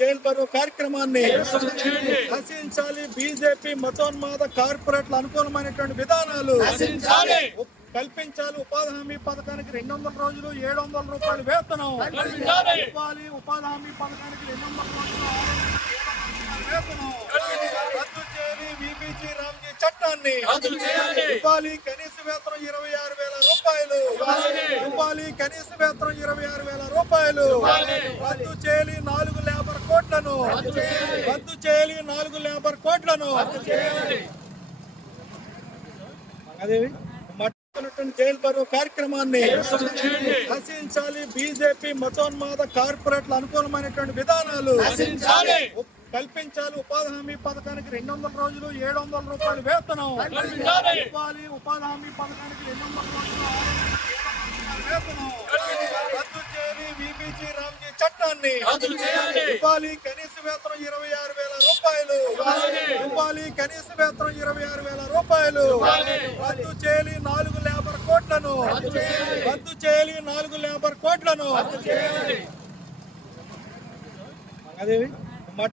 Jail బరువు కార్యక్రమాన్ని నశించాలి. బీజేపీ మతోన్మాద కార్పొరేట్ల అనుకూలమైనటువంటి విధానాలు కల్పించాలి. ఉపాధి హామీ పథకానికి 200 రోజులు 700 రూపాయలు వేతనం ఇవ్వాలి. ఉపాధి హామీ పథకానికి 200 రోజులు 600 వేతనం రద్దు చేయాలి. బీబీజీ రామ్జీ చట్టాన్ని ఇవ్వాలి. కనీస వేతనం 26,000 రూపాయలు ఇవ్వాలి. కనీస వేతనం 26,000 రూపాయలు రద్దు చేయాలి. 4 లేబర్ కోట్లను రద్దు చేయాలి. 4 లేబర్ కోట్లను అదేవి జైలు బరువు కార్యక్రమాన్ని నశించాలి. బీజేపీ మతోన్మాద కార్పొరేట్ల అనుకూలమైనటువంటి విధానాలు కల్పించాలి. ఉపాధి హామీ పథకానికి 200 రోజులు 700 రూపాయలు వేతనం ఇవ్వాలి. ఉపాధి హామీ పథకానికి 200 రోజులు 600 వేతనం రద్దు చేయాలి. బీబీజీ రామ్జీ చట్టాన్ని ఇవ్వాలి. కనీస వేతనం 26,000 రూపాయలు ఇవ్వాలి. కనీస వేతనం 26,000 రూపాయలు రద్దు చేయాలి. 4 లేబర్ కోట్లను రద్దు చేయాలి. 4 లేబర్ కోట్లను అదేవి